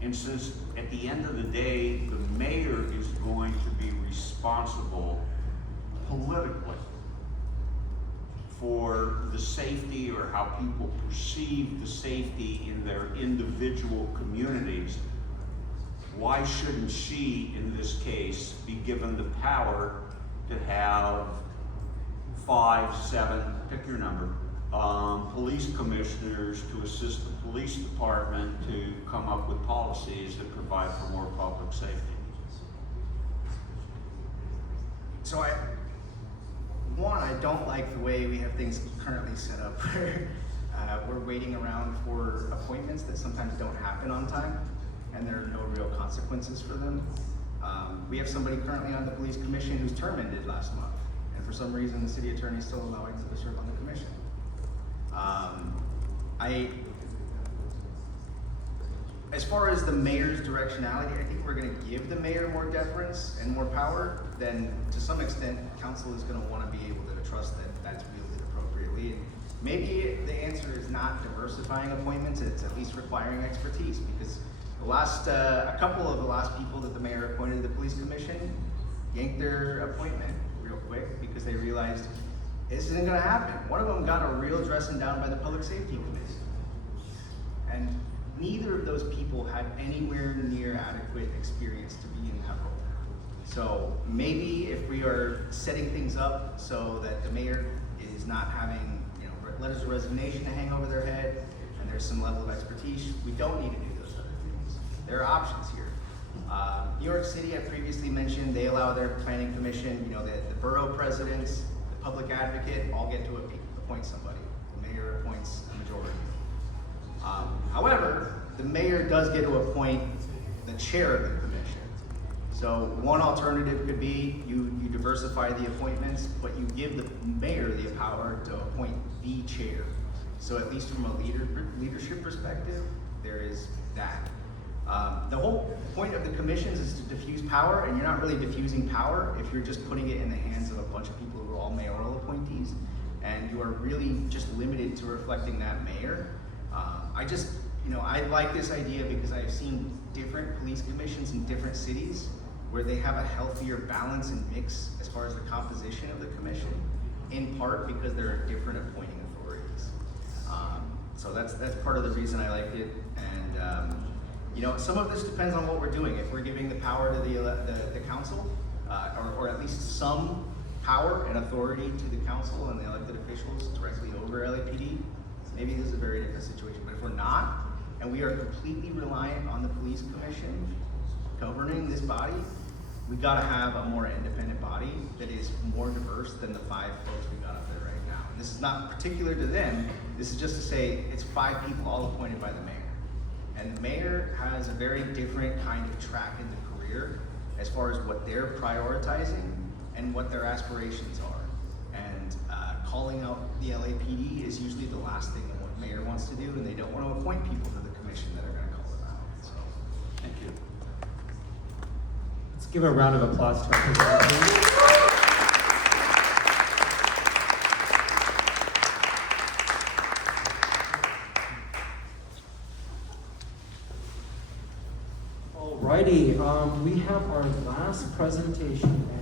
And since at the end of the day, the mayor is going to be responsible politically for the safety or how people perceive the safety in their individual communities, why shouldn't she, in this case, be given the power to have 5, 7, pick your number, police commissioners to assist the police department to come up with policies that provide for more public safety? So I don't like the way we have things currently set up where we're waiting around for appointments that sometimes don't happen on time, and there are no real consequences for them. We have somebody currently on the police commission whose term ended last month, and for some reason the city attorney is still allowing them to serve on the commission. As far as the mayor's directionality, I think we're going to give the mayor more deference and more power. Then, to some extent, council is going to want to be able to trust that that's wielded appropriately. And maybe the answer is not diversifying appointments; it's at least requiring expertise. Because a couple of the last people that the mayor appointed to the police commission yanked their appointment real quick because they realized this isn't going to happen. One of them got a real dressing down by the public safety committee, and neither of those people had anywhere near adequate experience to be in that role. So maybe if we are setting things up so that the mayor is not having, letters of resignation to hang over their head, and there's some level of expertise, we don't need to do those other things. There are options here. New York City, I previously mentioned, they allow their planning commission, the borough presidents, the public advocate, all get to appoint somebody. The mayor appoints a majority. However, the mayor does get to appoint the chair of the commission. So one alternative could be you diversify the appointments, but you give the mayor the power to appoint the chair. So at least from a leadership perspective, there is that. The whole point of the commissions is to diffuse power, and you're not really diffusing power if you're just putting it in the hands of a bunch of people who are all mayoral appointees, and you are really just limited to reflecting that mayor. I like this idea because I've seen different police commissions in different cities where they have a healthier balance and mix as far as the composition of the commission, in part because there are different appointing authorities. So that's part of the reason I liked it. And some of this depends on what we're doing. If we're giving the power to the council, or at least some power and authority to the council and the elected officials directly over LAPD, maybe this is a very different situation. But if we're not, and we are completely reliant on the police commission governing this body, we gotta have a more independent body that is more diverse than the 5 folks we got up there right now. And this is not particular to them. This is just to say it's 5 people all appointed by the mayor. And the mayor has a very different kind of track in the career as far as what they're prioritizing and what their aspirations are. And calling out the LAPD is usually the last thing that what mayor wants to do, and they don't want to appoint people to the commission that are going to call it out. So, Thank you. Let's give a round of applause to our presenters. Alrighty, we have our last presentation now.